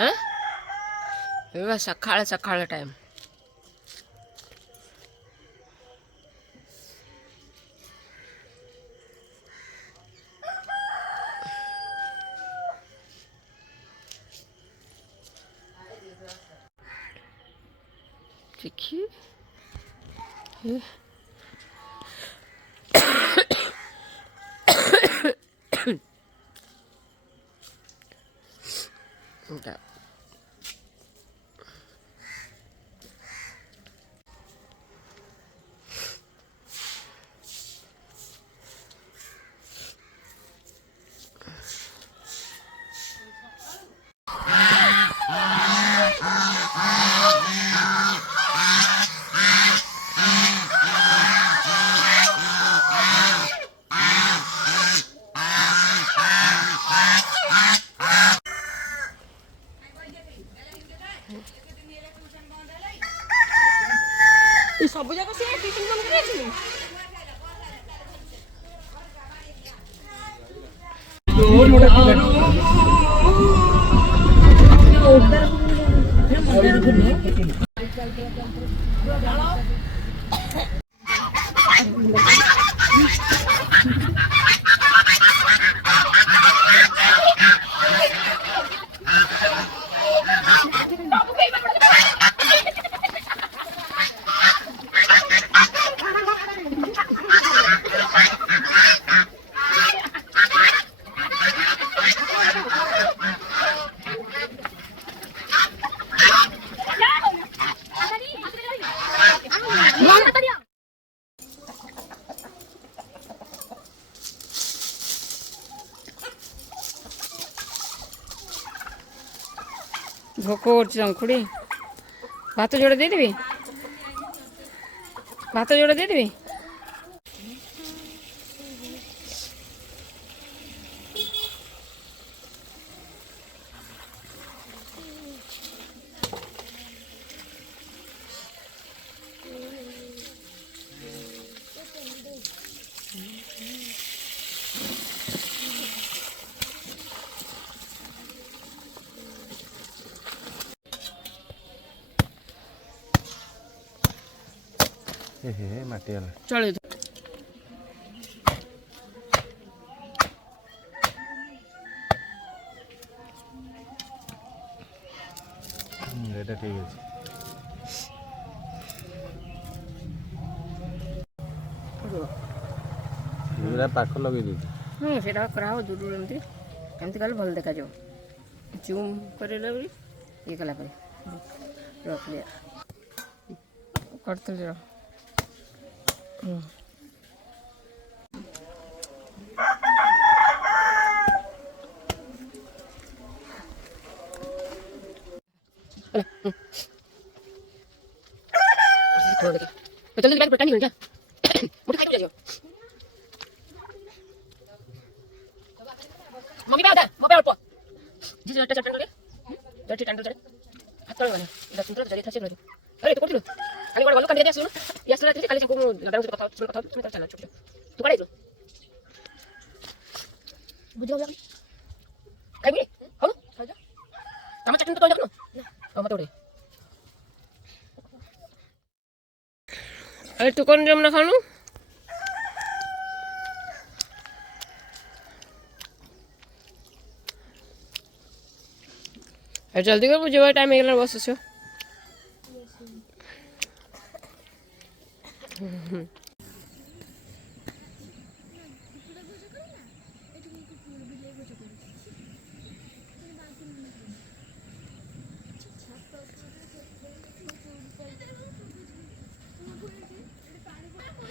हां ଏବେ ସକାଳ ସକାଳ ଟାଇମ୍। देखिए ये सब जगह से ट्यूशन बंद कर भोक खुड़ी भात जोड़े देदेवी भात जोड़े देदेवी माटी चलो এটা ঠিক আছে ପୁରା ପାଖ ଲଗେଇ ଦେଇଛି ସେଇଟା କରାହବ ଦୂରରୁ ଏମିତି ଏମିତି କଲେ ଭଲ ଦେଖାଯିବ ଜୁମ୍ କରିଲେ ବୋଲି ଇଏ କଲା ପରେ ରଖିଲେ କରିଥିଲି betul lagi bertani aja udah kayak aja mami ba udah mau pe alpo ji jota chapter kare joti tandul jare hatta mana udah tuntul jadi thase lagi अरे तो कोठिलो आणि वर वालो कंदे असलो यासला तरी काली सांगू लडाऊ कथा तुम्ही चला चुप तू काढायचो बुझो जा काय मी हो ना कामा चटणी तो टाकनो ना मत ओडे अरे तू कौन जमना खानू अरे जल्दी कर मुझे वो टाइम एक बस